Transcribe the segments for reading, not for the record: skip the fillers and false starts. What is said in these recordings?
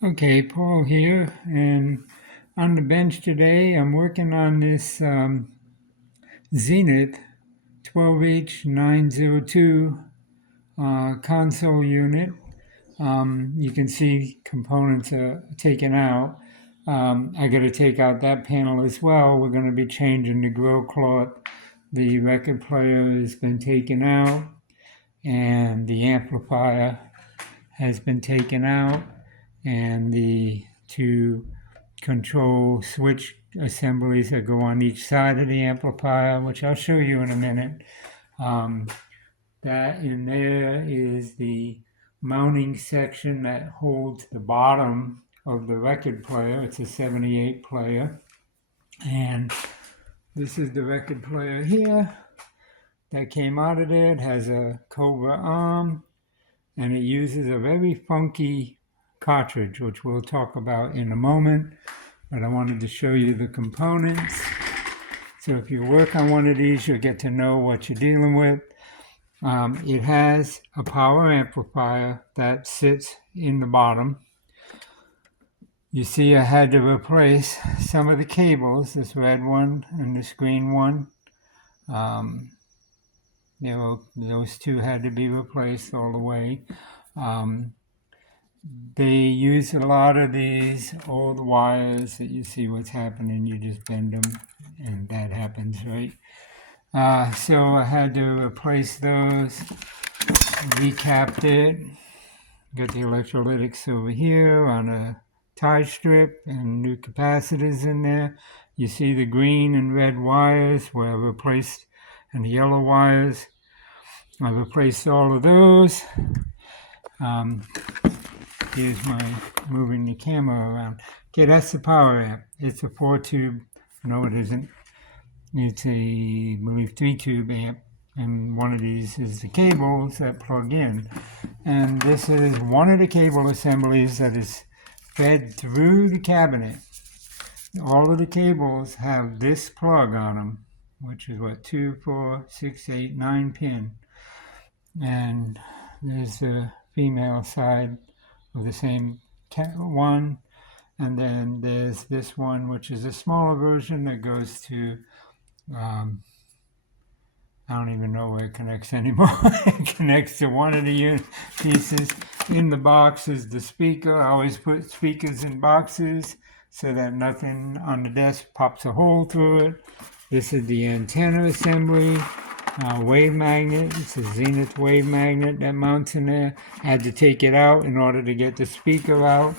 Okay, Paul here, and on the bench today, I'm working on this Zenith 12H092 console unit. You can see components are taken out. I got to take out that panel as well. We're going to be changing the grill cloth. The record player has been taken out, and the amplifier has been taken out, and the two control switch assemblies that go on each side of the amplifier, which I'll show you in a minute. That in there is the mounting section that holds the bottom of the record player. It's a 78 player. And this is the record player here that came out of there. It has a Cobra arm, and it uses a very funky cartridge, which we'll talk about in a moment. But I wanted to show you the components. So if you work on one of these, you'll get to know what you're dealing with. It has a power amplifier that sits in the bottom. You see I had to replace some of the cables, this red one and this green one. Those two had to be replaced all the way. They use a lot of these old wires that you see what's happening. You just bend them and that happens, right? So I had to replace those, recapped it, got the electrolytics over here on a tie strip and new capacitors in there. You see the green and red wires where I replaced, and the yellow wires. I replaced all of those. Here's my moving the camera around. Okay, that's the power amp. It's a 4-tube, no it isn't. It's a, I believe, 3-tube amp, and one of these is the cables that plug in. And this is one of the cable assemblies that is fed through the cabinet. All of the cables have this plug on them, which is what, 2, 4, 6, 8, 9 pin. And there's the female side of the same one. And then there's this one, which is a smaller version that goes to I don't even know where it connects anymore. It connects to one of the pieces. In the box is the speaker. I always put speakers in boxes so that nothing on the desk pops a hole through it. This is the antenna assembly, wave magnet. It's a Zenith wave magnet that mounts in there. I had to take it out in order to get the speaker out.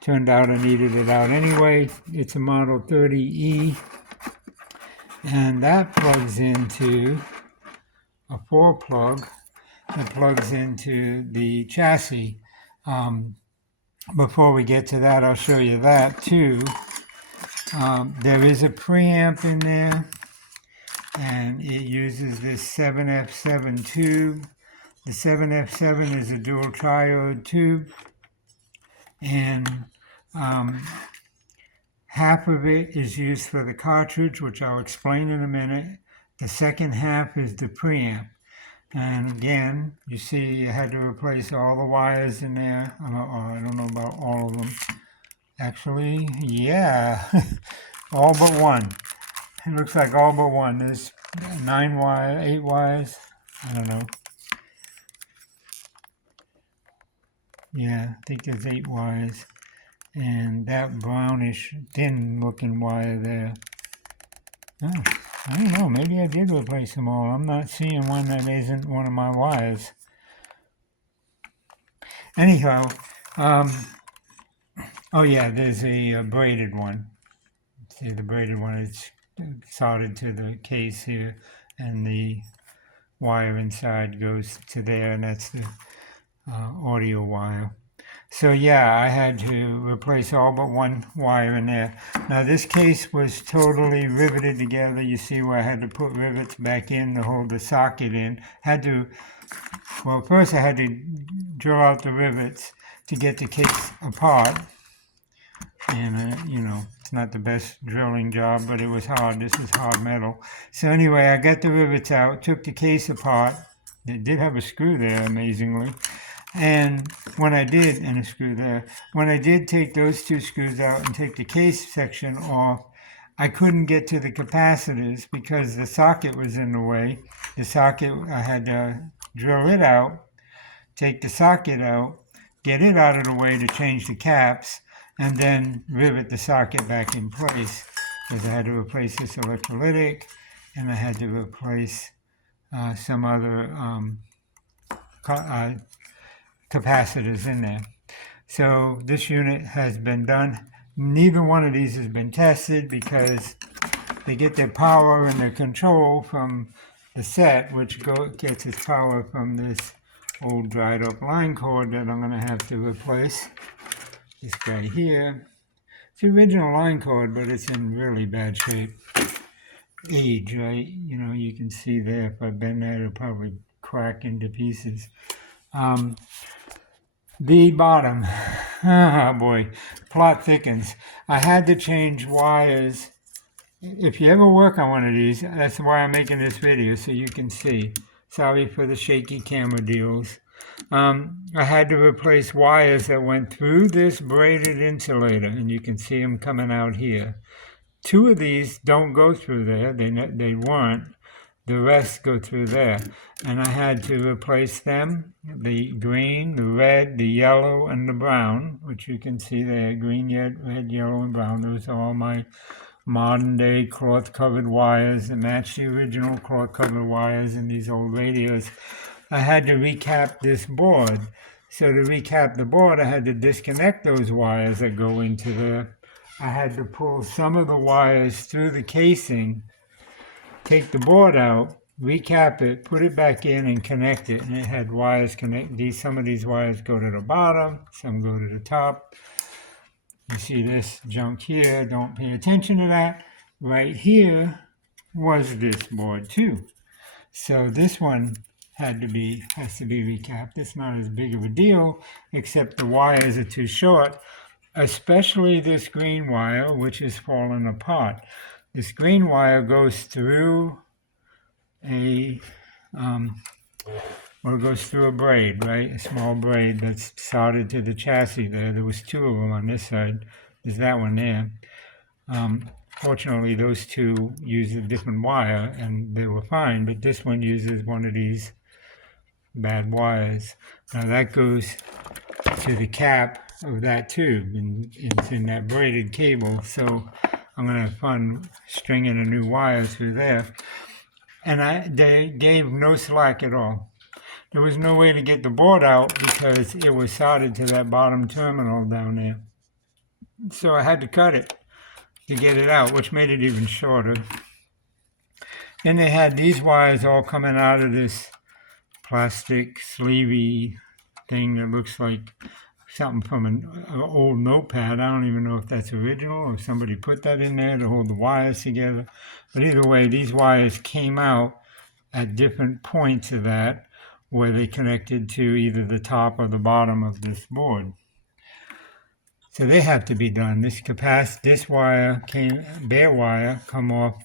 Turned out I needed it out anyway. It's a Model 30E. And that plugs into a 4-plug that plugs into the chassis. Before we get to that, I'll show you that too. There is a preamp in there, and it uses this 7F7 tube. The 7F7 is a dual triode tube, and half of it is used for the cartridge, which I'll explain in a minute. The second half is the preamp. And again, you see you had to replace all the wires in there. I don't know about all of them. Actually, yeah, all but one. It looks like all but one. There's 9 wires, 8 wires. I don't know. Yeah, I think there's 8 wires. And that brownish, thin-looking wire there. Oh, I don't know. Maybe I did replace them all. I'm not seeing one that isn't one of my wires. Anyhow, oh yeah, there's a braided one. See, the braided one is soldered to the case here, and the wire inside goes to there, and that's the audio wire. So yeah, I had to replace all but one wire in there. Now this case was totally riveted together. You see where I had to put rivets back in to hold the socket in. Well, first I had to drill out the rivets to get the case apart. And, it's not the best drilling job, but it was hard. This is hard metal. So anyway, I got the rivets out, took the case apart. It did have a screw there, amazingly. And when I did, and a screw there, when I did take those two screws out and take the case section off, I couldn't get to the capacitors because the socket was in the way. The socket, I had to drill it out, take the socket out, get it out of the way to change the caps, and then rivet the socket back in place. Because I had to replace this electrolytic, and I had to replace some other capacitors in there. So this unit has been done. Neither one of these has been tested because they get their power and their control from the set, which gets its power from this old dried up line cord that I'm going to have to replace. This guy here. It's the original line cord, but it's in really bad shape. Age, right? You know, you can see there, if I bend that, it'll probably crack into pieces. The bottom, oh boy, plot thickens. I had to change wires. If you ever work on one of these, that's why I'm making this video, so you can see. Sorry for the shaky camera deals. I had to replace wires that went through this braided insulator, and you can see them coming out here. Two of these don't go through there, they weren't. The rest go through there. And I had to replace them, the green, the red, the yellow, and the brown, which you can see there, green, red, yellow, and brown. Those are all my modern day cloth-covered wires that match the original cloth-covered wires in these old radios. I had to recap this board. So to recap the board, I had to disconnect those wires that go into there. I had to pull some of the wires through the casing, take the board out, recap it, put it back in, and connect it. And it had wires connect. Some of these wires go to the bottom, some go to the top. You see this junk here, don't pay attention to that. Right here was this board too. So this one has to be recapped. It's not as big of a deal, except the wires are too short, especially this green wire, which is falling apart. This green wire goes through a braid, right? A small braid that's soldered to the chassis there. There was two of them on this side. There's that one there. Fortunately, those two use a different wire, and they were fine, but this one uses one of these bad wires. Now that goes to the cap of that tube, and it's in that braided cable, so I'm going to have fun stringing a new wire through there. And they gave no slack at all. There was no way to get the board out because it was soldered to that bottom terminal down there. So I had to cut it to get it out, which made it even shorter. Then they had these wires all coming out of this plastic sleevey thing that looks like something from an old notepad. I don't even know if that's original or if somebody put that in there to hold the wires together. But either way, these wires came out at different points of that where they connected to either the top or the bottom of this board. So they have to be done. This wire bare wire come off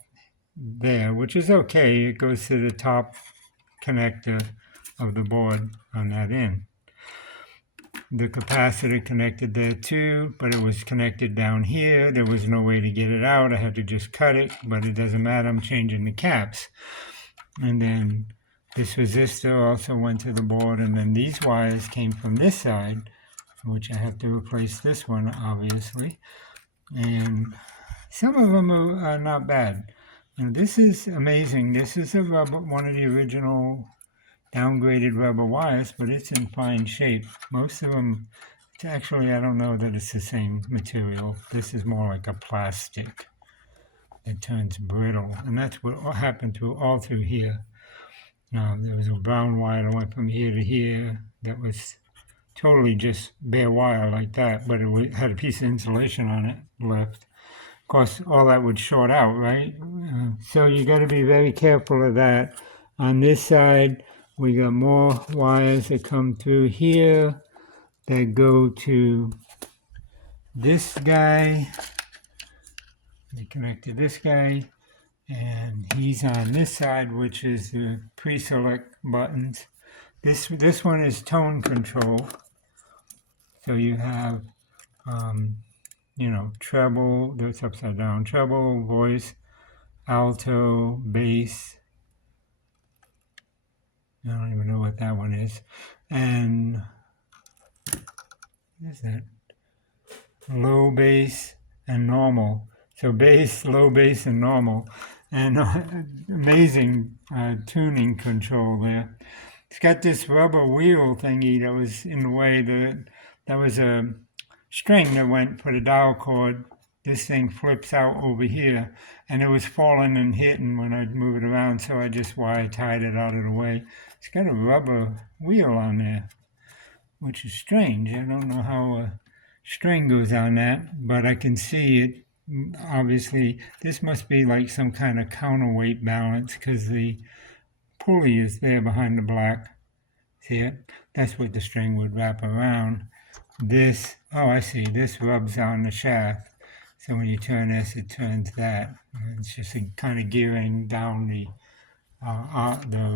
there, which is okay. It goes to the top connector of the board on that end. The capacitor connected there too, but it was connected down here. There was no way to get it out. I had to just cut it, but it doesn't matter. I'm changing the caps. And then this resistor also went to the board, and then these wires came from this side, which I have to replace this one, obviously. And some of them are not bad. And this is amazing. This is one of the original downgraded rubber wires, but it's in fine shape. Most of them, actually, I don't know that it's the same material. This is more like a plastic that turns brittle, and that's what happened all through here. There was a brown wire that went from here to here that was totally just bare wire like that, but it had a piece of insulation on it left. Of course, all that would short out, right? So you got to be very careful of that. On this side, we got more wires that come through here that go to this guy. They connect to this guy, and he's on this side, which is the pre-select buttons. This one is tone control. So you have, you know, treble, that's upside down, treble, voice, alto, bass. I don't even know what that one is. And what is that? Low bass and normal. So bass, low bass, and normal. And amazing tuning control there. It's got this rubber wheel thingy that was in the way. That was a string that went for the dial cord. This thing flips out over here, and it was falling and hitting when I'd move it around, so I just wire tied it out of the way. It's got a rubber wheel on there, which is strange. I don't know how a string goes on that, but I can see it. Obviously, this must be like some kind of counterweight balance because the pulley is there behind the black. See it? That's what the string would wrap around. This, oh, I see, this rubs on the shaft. So when you turn this, it turns that. It's just a kind of gearing down the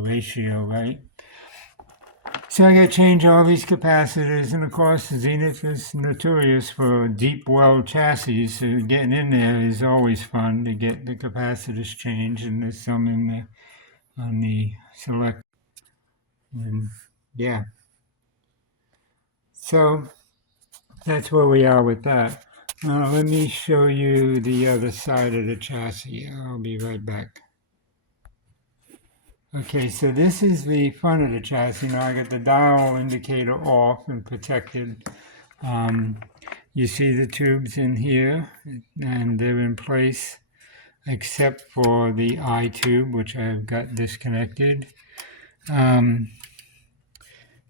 ratio, right? So I got to change all these capacitors, and of course Zenith is notorious for deep well chassis, so getting in there is always fun to get the capacitors changed, and there's some in there on the select. And yeah, so that's where we are with that. Now let me show you the other side of the chassis. I'll be right back. Okay, so this is the front of the chassis. Now I got the dial indicator off and protected. You see the tubes in here, and they're in place except for the I tube, which I've got disconnected. And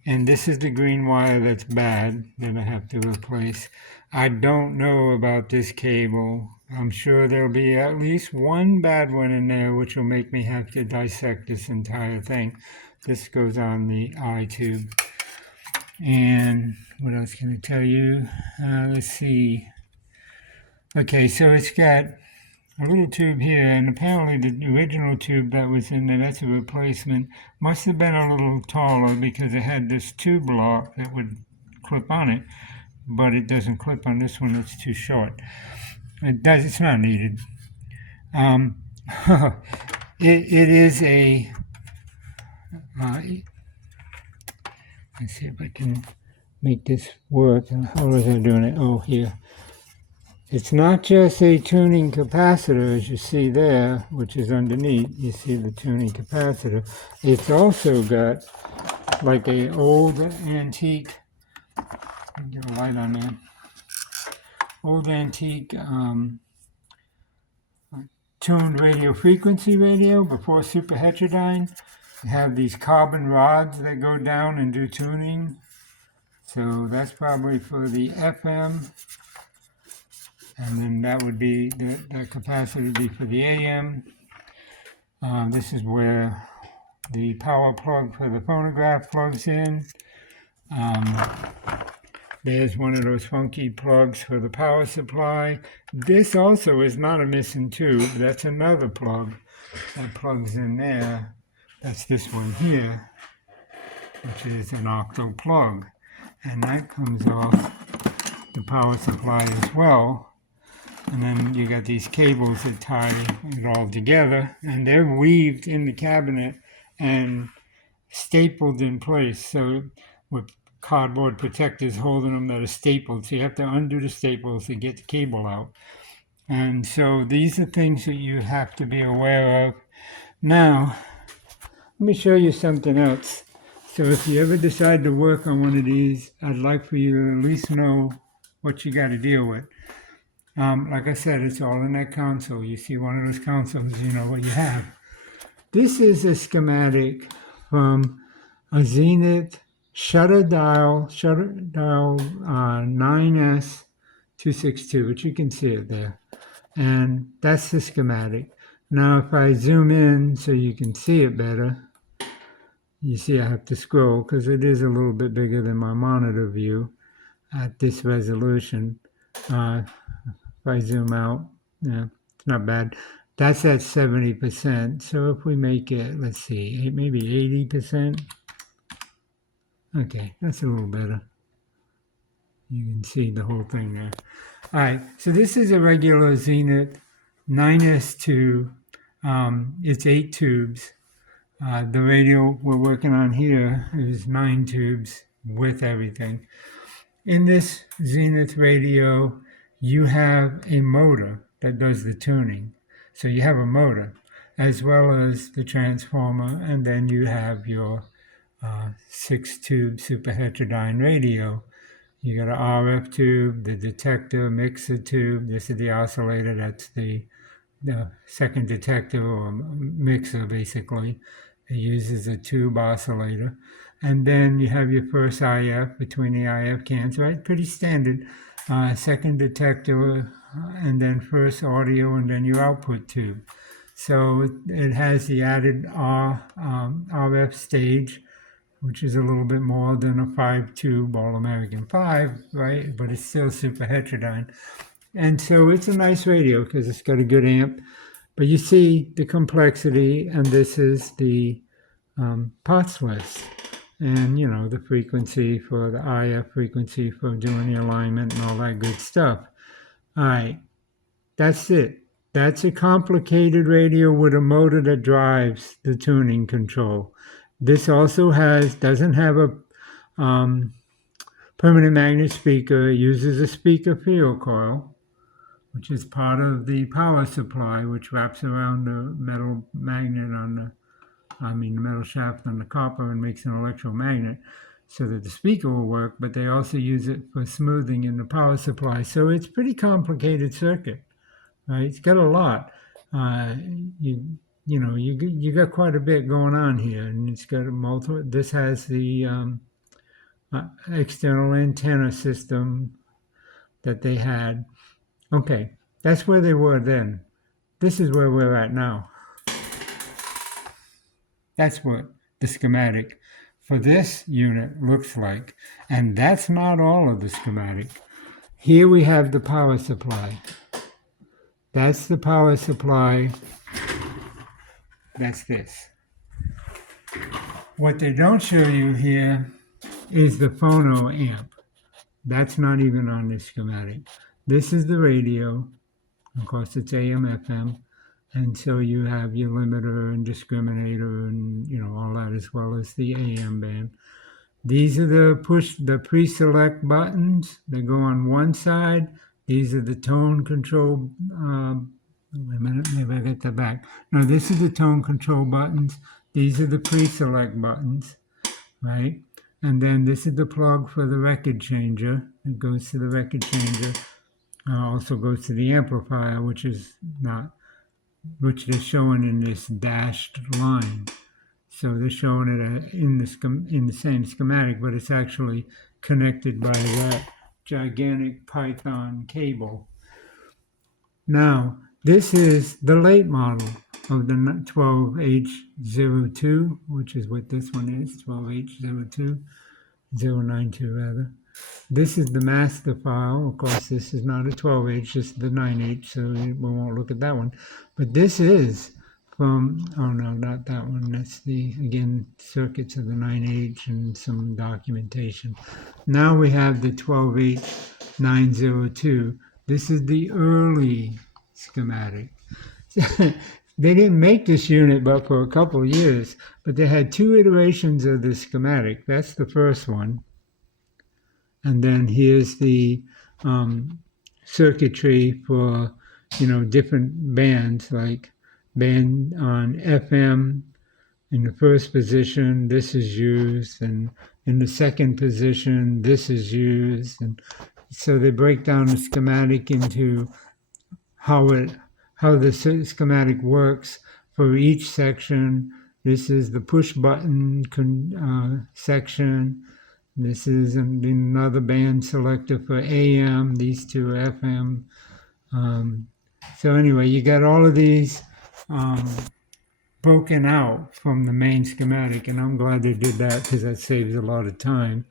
this is the green wire that's bad that I have to replace. I don't know about this cable. I'm sure there'll be at least one bad one in there, which will make me have to dissect this entire thing. This goes on the I tube. And what else can I tell you? Let's see. Okay, so it's got a little tube here, and apparently the original tube that was in there, that's a replacement, must have been a little taller because it had this tube lock that would clip on it, but it doesn't clip on this one. It's too short. It does. It's not needed. It is a let's see if I can make this work. How was I doing it? Oh, here. It's not just a tuning capacitor, as you see there, which is underneath. You see the tuning capacitor. It's also got like a old antique, get a light on there, old antique tuned radio frequency radio before super heterodyne. They have these carbon rods that go down and do tuning. So that's probably for the FM. And then that would be, that capacitor would be for the AM. This is where the power plug for the phonograph plugs in. There's one of those funky plugs for the power supply. This also is not a missing tube. That's another plug that plugs in there. That's this one here, which is an octo plug. And that comes off the power supply as well. And then you got these cables that tie it all together, and they're weaved in the cabinet and stapled in place. So with cardboard protectors holding them that are stapled. So you have to undo the staples to get the cable out. And so these are things that you have to be aware of. Now, let me show you something else. So if you ever decide to work on one of these, I'd like for you to at least know what you got to deal with. Like I said, it's all in that console. You see one of those consoles, you know what you have. This is a schematic from a Zenith shutter dial 9S262, which you can see it there. And that's the schematic. Now if I zoom in so you can see it better, you see I have to scroll because it is a little bit bigger than my monitor view at this resolution. If I zoom out, yeah, it's not bad. That's at 70%. So if we make it, let's see, maybe 80%. Okay, that's a little better. You can see the whole thing there. All right, so this is a regular Zenith 9S2. It's 8 tubes. The radio we're working on here is 9 tubes with everything. In this Zenith radio, you have a motor that does the tuning. So you have a motor as well as the transformer, and then you have your 6-tube super heterodyne radio. You got an RF tube, the detector, mixer tube. This is the oscillator. That's the second detector or mixer, basically. It uses a tube oscillator. And then you have your first IF between the IF cans, right? Pretty standard. Second detector, and then first audio, and then your output tube. So it has the added RF stage, which is a little bit more than a 5-tube All-American 5, right? But it's still super heterodyne. And so it's a nice radio because it's got a good amp. But you see the complexity, and this is the parts list. And, you know, the frequency for the IF frequency for doing the alignment and all that good stuff. All right, that's it. That's a complicated radio with a motor that drives the tuning control. This also doesn't have a permanent magnet speaker. It uses a speaker field coil, which is part of the power supply, which wraps around the metal magnet on the metal shaft on the copper and makes an electromagnet so that the speaker will work, but they also use it for smoothing in the power supply. So it's a pretty complicated circuit, right? It's got a lot. You got quite a bit going on here, and it's got a multiple. This has the external antenna system that they had. Okay, that's where they were then. This is where we're at now. That's what the schematic for this unit looks like. And that's not all of the schematic. Here we have the power supply. That's the power supply. That's this. What they don't show you here is the phono amp. That's not even on this schematic. This is the radio. Of course, it's AM, FM. And so you have your limiter and discriminator and, all that, as well as the AM band. These are the pre-select buttons that go on one side. These are the tone control. Wait a minute, maybe I get that back. No, this is the tone control buttons. These are the pre-select buttons, right? And then this is the plug for the record changer. It goes to the record changer. Also goes to the amplifier, which they're showing in this dashed line. So they're showing it in the same schematic, but it's actually connected by that gigantic Python cable. Now, this is the late model of the 12H02, which is what this one is, 12H02, 092 rather. This is the master file. Of course, this is not a 12H, this is the 9H, so we won't look at that one. But this is from, oh no, not that one. That's again, circuits of the 9H and some documentation. Now we have the 12H902. This is the early schematic. They didn't make this unit but for a couple of years, but they had 2 iterations of the schematic. That's the first one. And then here's the circuitry for, different bands, like band on FM in the first position, this is used, and in the second position, this is used. And so they break down the schematic into how the schematic works for each section. This is the push button section. This is another band selector for AM. These two are FM. So anyway, you got all of these broken out from the main schematic, and I'm glad they did that because that saves a lot of time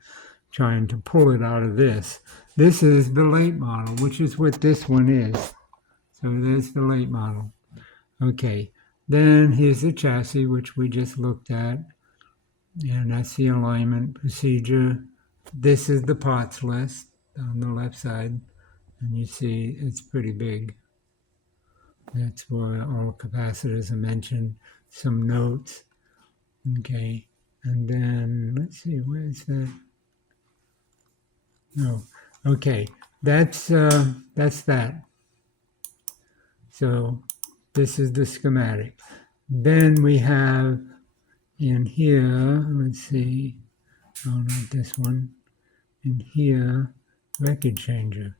trying to pull it out of this. This is the late model, which is what this one is. So there's the late model. Okay, then here's the chassis, which we just looked at. And that's the alignment procedure. This is the parts list on the left side. And you see it's pretty big. That's where all capacitors are mentioned, some notes. Okay. And then let's see, where's that? Oh, okay. That's that. So this is the schematic. Then we have in here, let's see, oh, not this one. In here, record changer.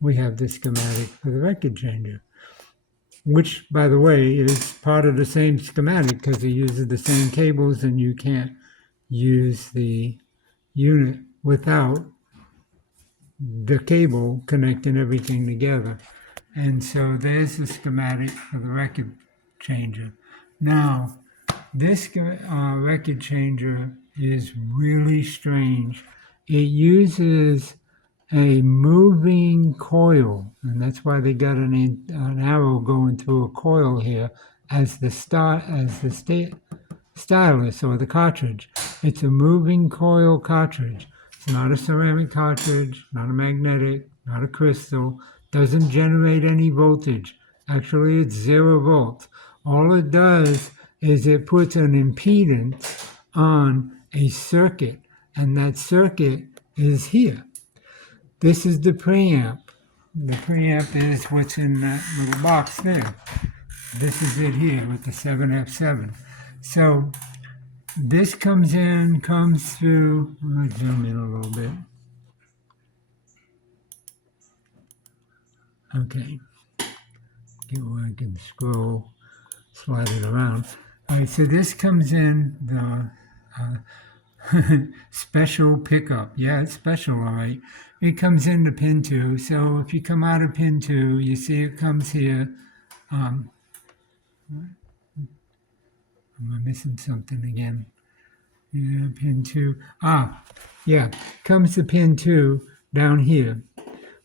We have the schematic for the record changer, which, by the way, is part of the same schematic because it uses the same cables, and you can't use the unit without the cable connecting everything together. And so there's the schematic for the record changer. Now, this record changer is really strange. It uses a moving coil, and that's why they got an arrow going through a coil here as the stylus or the cartridge. It's a moving coil cartridge. It's not a ceramic cartridge, not a magnetic, not a crystal. Doesn't generate any voltage. Actually, it's 0 volts. All it does is it puts an impedance on a circuit, and that circuit is here. This is the preamp. The preamp is what's in that little box there. This is it here with the 7F7. So this comes through, let's zoom in a little bit. Okay, get where I can scroll, slide it around. All right, so this comes in the special pickup. Yeah, it's special, all right. It comes into pin 2. So if you come out of pin 2, you see it comes here. Am I missing something again? Yeah, pin 2. Yeah, comes to pin 2 down here,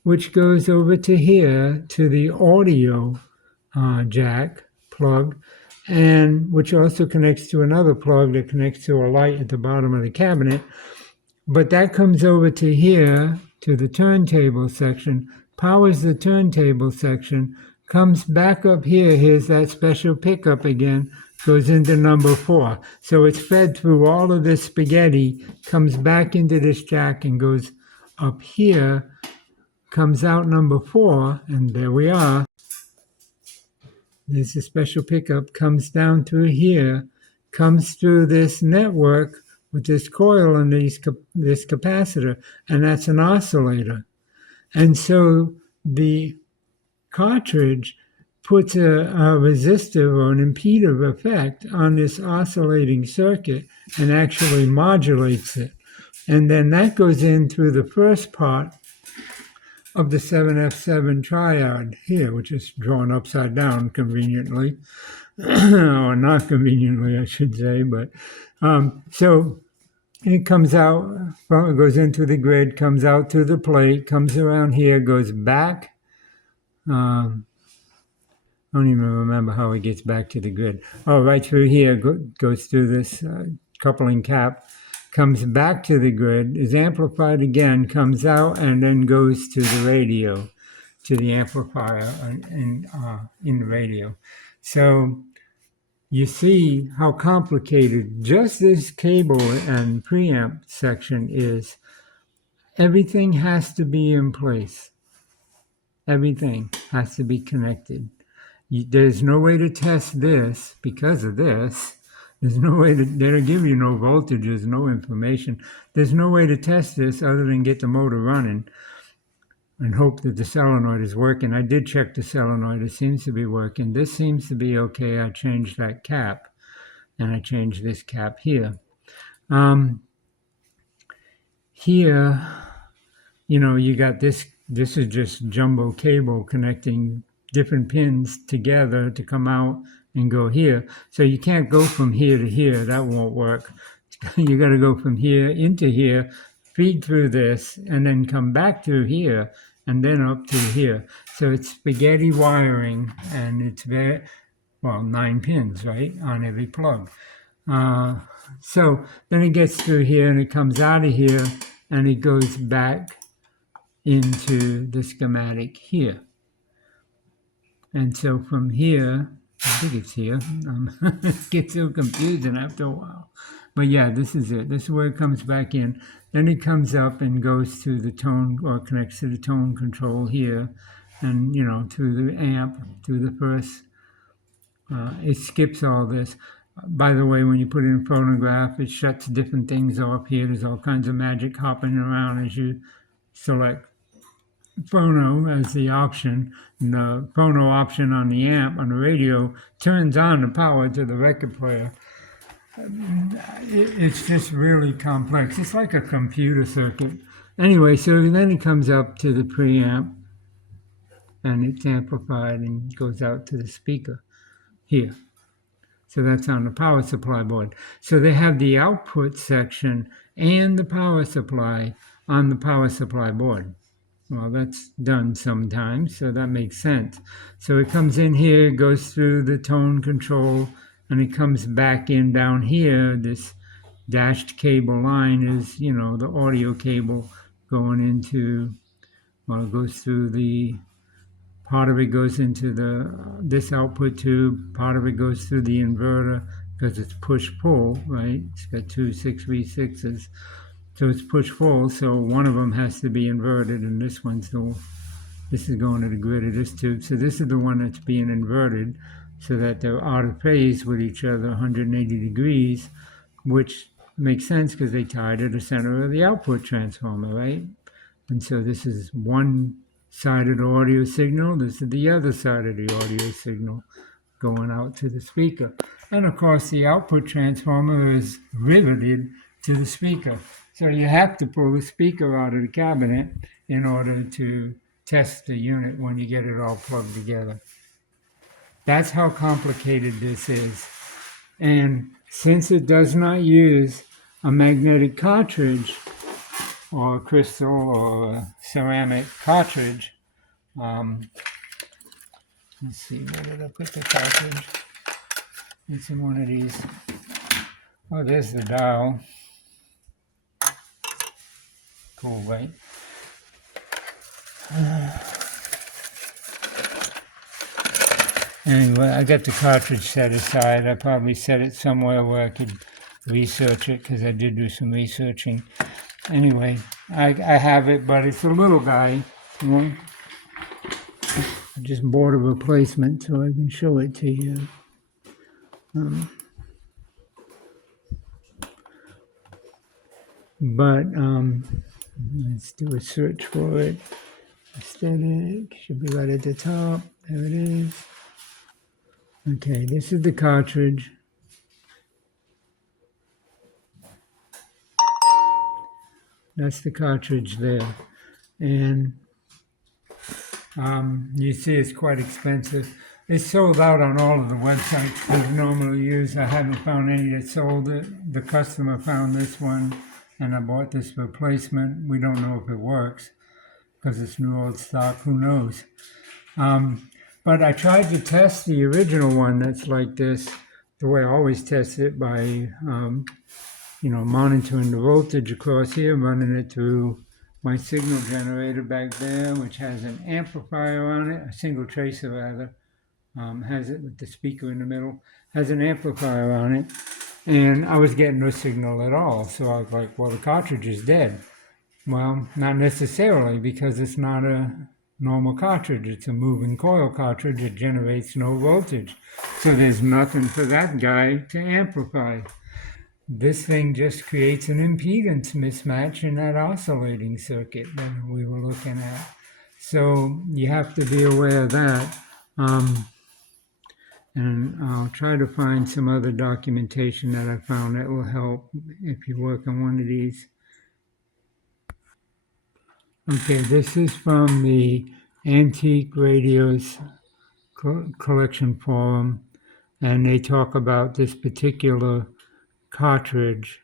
which goes over to here to the audio jack plug, and which also connects to another plug that connects to a light at the bottom of the cabinet. But that comes over to here to the turntable section, powers the turntable section, comes back up here. Here's that special pickup again, goes into number 4. So it's fed through all of this spaghetti, comes back into this jack and goes up here, comes out number 4, and there we are. There's a special pickup, comes down through here, comes through this network with this coil and this capacitor, and that's an oscillator. And so the cartridge puts a resistive or an impedance effect on this oscillating circuit and actually modulates it. And then that goes in through the first part of the 7F7 triad here, which is drawn upside down conveniently, or not conveniently, I should say. But so it comes out, it goes into the grid, comes out through the plate, comes around here, goes back. I don't even remember how it gets back to the grid. Oh, right through here, goes through this coupling cap, comes back to the grid, is amplified again, comes out, and then goes to the radio, to the amplifier in the radio. So you see how complicated just this cable and preamp section is. Everything has to be in place. Everything has to be connected. There's no way to test this because of this. There's no way to, they'll give you no voltages, no information. There's no way to test this other than get the motor running and hope that the solenoid is working. I did check the solenoid. It seems to be working. This seems to be okay. I changed that cap, and I changed this cap here. Here, you know, you got this is just jumbo cable connecting different pins together to come out and go here. So you can't go from here to here. That won't work. You got to go from here into here, feed through this, and then come back through here, and then up to here. So it's spaghetti wiring, and it's 9 pins, right, on every plug. So then it gets through here and it comes out of here and it goes back into the schematic here. And so from here, I think it's here. It gets so confusing after a while. But yeah, this is it. This is where it comes back in. Then it comes up and goes to the tone, or connects to the tone control here. And, you know, through the amp, through the first, it skips all this. By the way, when you put in a phonograph, it shuts different things off here. There's all kinds of magic hopping around as you select phono as the option. And the phono option on the amp, on the radio, turns on the power to the record player. It's just really complex. It's like a computer circuit. Anyway, so then it comes up to the preamp and it's amplified and goes out to the speaker here. So that's on the power supply board. So they have the output section and the power supply on the power supply board. Well, that's done sometimes, so that makes sense. So it comes in here, goes through the tone control, and it comes back in down here. This dashed cable line is, you know, the audio cable going into, well, it goes through the, part of it goes into this output tube, part of it goes through the inverter, because it's push-pull, right? It's got two 6v6s. So it's push-pull, so one of them has to be inverted, and this is going to the grid of this tube. So this is the one that's being inverted so that they're out of phase with each other, 180 degrees, which makes sense because they tie to the center of the output transformer, right? And so this is one side of the audio signal, this is the other side of the audio signal going out to the speaker. And of course, the output transformer is riveted to the speaker. So you have to pull the speaker out of the cabinet in order to test the unit when you get it all plugged together. That's how complicated this is. And since it does not use a magnetic cartridge or a crystal or a ceramic cartridge, let's see, where did I put the cartridge? It's in one of these. Oh, there's the dial. Cool, right? Anyway, I got the cartridge set aside. I probably set it somewhere where I could research it because I did do some researching. Anyway, I have it, but it's a little guy. You know? I just bought a replacement so I can show it to you. Let's do a search for it. Aesthetic should be right at the top. There it is. Okay, this is the cartridge. That's the cartridge there. And you see it's quite expensive. It's sold out on all of the websites I normally use. I haven't found any that sold it. The customer found this one, and I bought this replacement. We don't know if it works because it's new old stock. Who knows? But I tried to test the original one that's like this, the way I always test it by, monitoring the voltage across here, running it through my signal generator back there, which has an amplifier on it, a single tracer rather. Has it with the speaker in the middle, has an amplifier on it, and I was getting no signal at all. So I was like, well, the cartridge is dead. Well, not necessarily, because it's not a normal cartridge. It's a moving coil cartridge. It generates no voltage. So there's nothing for that guy to amplify. This thing just creates an impedance mismatch in that oscillating circuit that we were looking at. So you have to be aware of that. And I'll try to find some other documentation that I found that will help if you work on one of these. Okay, this is from the Antique Radios Collection Forum, and they talk about this particular cartridge.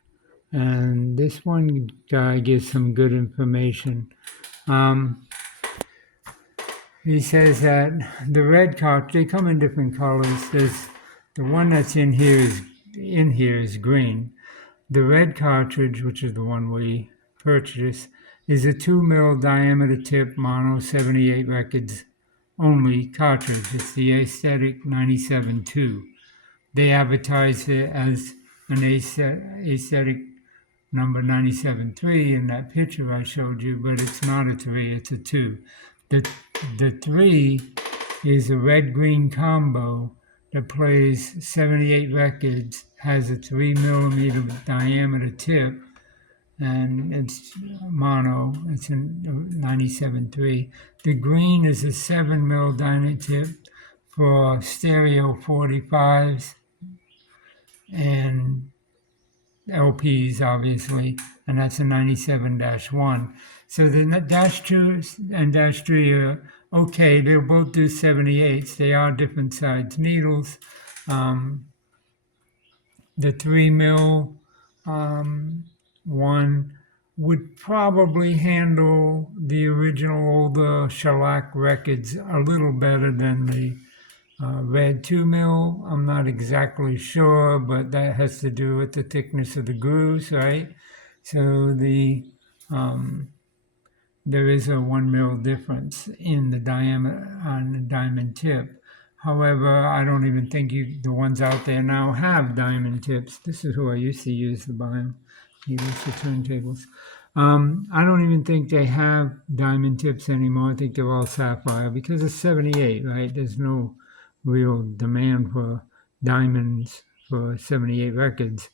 And this one guy gives some good information. He says that the red cartridge, they come in different colors. There's the one that's in here in here is green. The red cartridge, which is the one we purchased, is a 2 mil diameter tip mono 78 records only cartridge. It's the Aesthetic 97.2. They advertise it as an Aesthetic number 97.3 in that picture I showed you, but it's not a 3, it's a 2. The 3 is a red-green combo that plays 78 records, has a 3 millimeter diameter tip, and it's mono, it's a 97.3. The green is a 7 mil diameter tip for stereo 45s and LPs, obviously, and that's a 97-1. So the -2 and -3 are okay. They'll both do 78s. They are different size needles. The 3 mil one would probably handle the original older shellac records a little better than the red 2 mil. I'm not exactly sure, but that has to do with the thickness of the grooves, right? So there is a 1 mil difference in the diameter on the diamond tip. However, I don't even think the ones out there now have diamond tips. This is who I used to use to buy them. Needles for turntables. I don't even think they have diamond tips anymore. I think they're all sapphire because it's 78, right? There's no real demand for diamonds for 78 records.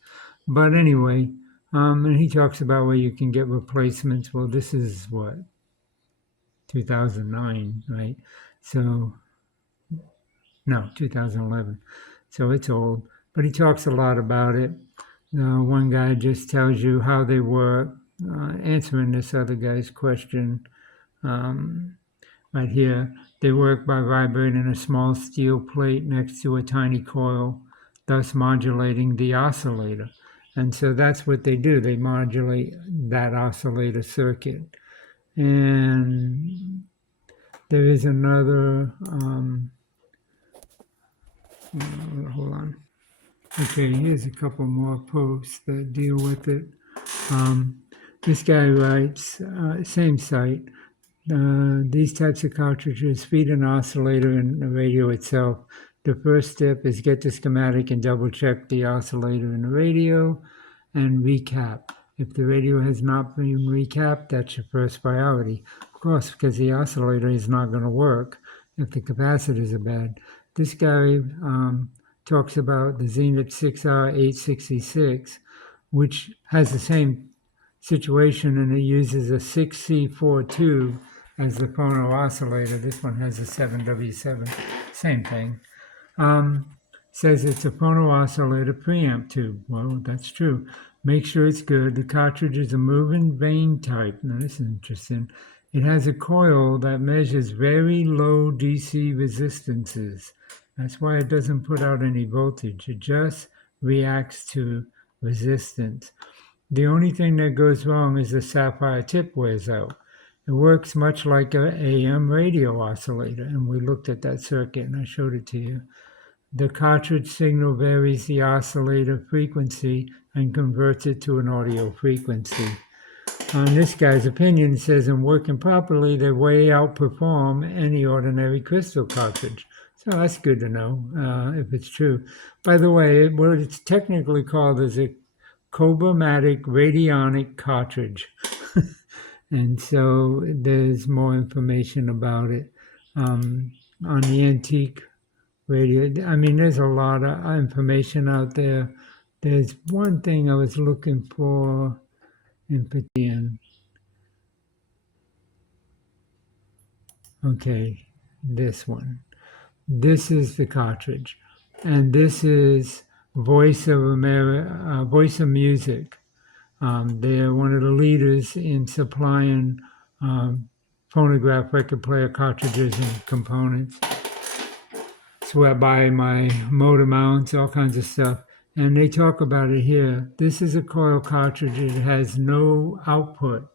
But anyway, and he talks about where you can get replacements. Well, this is what, 2009, right? So, no, 2011. So it's old, but he talks a lot about it. One guy just tells you how they work, answering this other guy's question right here. They work by vibrating a small steel plate next to a tiny coil, thus modulating the oscillator. And so that's what they do. They modulate that oscillator circuit. And there is another, hold on. Okay, here's a couple more posts that deal with it. This guy writes, same site, these types of cartridges feed an oscillator in the radio itself. The first step is get the schematic and double check the oscillator in the radio and recap. If the radio has not been recapped, that's your first priority. Of course, because the oscillator is not going to work if the capacitors are bad. This guy talks about the Zenith 12H092, which has the same situation, and it uses a 6C42 as the phono oscillator. This one has a 7W7, same thing. Says it's a phono oscillator preamp tube. Well, that's true. Make sure it's good. The cartridge is a moving vein type. Now, this is interesting. It has a coil that measures very low DC resistances. That's why it doesn't put out any voltage. It just reacts to resistance. The only thing that goes wrong is the sapphire tip wears out. It works much like an AM radio oscillator, and we looked at that circuit and I showed it to you. The cartridge signal varies the oscillator frequency and converts it to an audio frequency. On this guy's opinion, it says in working properly, they way outperform any ordinary crystal cartridge. So that's good to know if it's true. By the way, what it's technically called is a Cobramatic Radionic cartridge. And so there's more information about it on the antique radio. I mean, there's a lot of information out there. There's one thing I was looking for in particular. Okay, this one. This is the cartridge, and this is Voice of America, Voice of Music. They're one of the leaders in supplying phonograph record player cartridges and components. It's where I buy my motor mounts, all kinds of stuff. And they talk about it here. This is a coil cartridge. It has no output.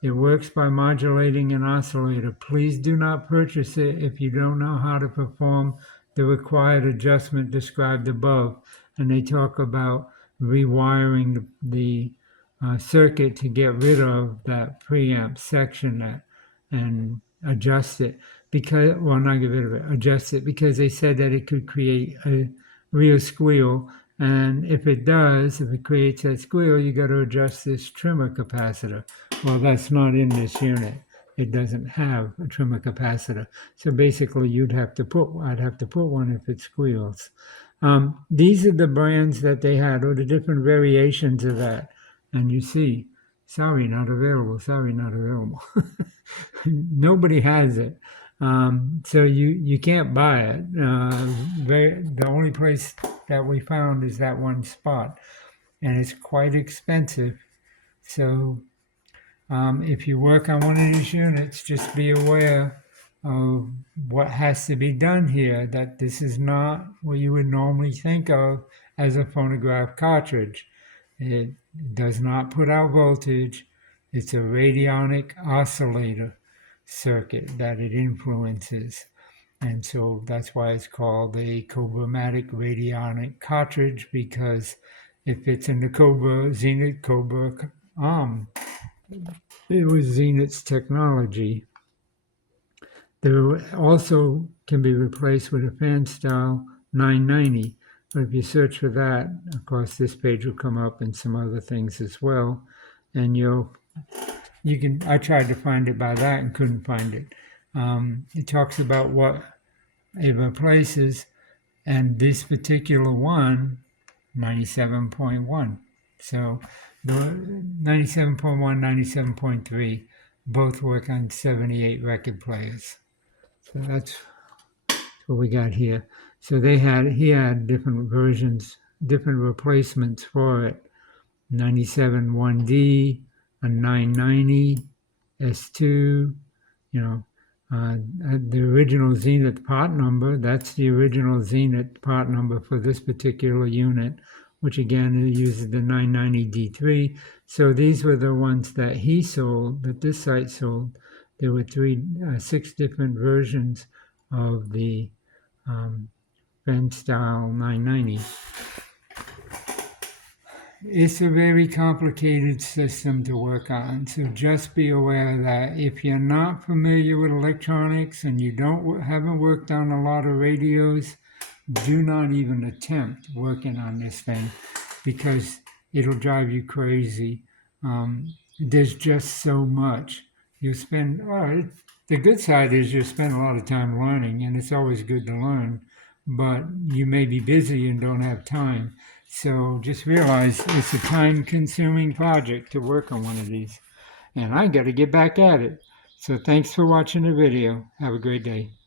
It works by modulating an oscillator. Please do not purchase it if you don't know how to perform the required adjustment described above. And they talk about rewiring the circuit to get rid of that preamp section and adjust it, because, well, not get rid of it, adjust it, because they said that it could create a real squeal. And if it does, if it creates that squeal, you got to adjust this trimmer capacitor. Well, that's not in this unit. It doesn't have a trimmer capacitor. So basically, I'd have to put one if it squeals. These are the brands that they had, or the different variations of that. And you see, sorry, not available, sorry, not available. Nobody has it. So you can't buy it. The only place that we found is that one spot, and it's quite expensive. So if you work on one of these units, just be aware of what has to be done here, that this is not what you would normally think of as a phonograph cartridge. It does not put out voltage. It's a radionic oscillator circuit that it influences. And so that's why it's called a Cobramatic Radionic cartridge, because it fits in the Zenith Cobra it was Zenith's technology. There also can be replaced with a fan style 990. But if you search for that, of course, this page will come up and some other things as well. And I tried to find it by that and couldn't find it. It talks about what it replaces, and this particular one, 97.1. So the 97.1, 97.3 both work on 78 record players. So that's what we got here. So he had different versions, different replacements for it. 97 1D, a 990, S2, the original Zenith part number, that's the original Zenith part number for this particular unit, which again uses the 990 D3. So these were the ones that he sold, that this site sold. There were 6 different versions of the Fan style 990. It's a very complicated system to work on, so just be aware that if you're not familiar with electronics and you haven't worked on a lot of radios, do not even attempt working on this thing, because it'll drive you crazy. There's just so much. The good side is you spend a lot of time learning, and it's always good to learn, but you may be busy and don't have time. So just realize it's a time-consuming project to work on one of these. And I got to get back at it. So thanks for watching the video. Have a great day.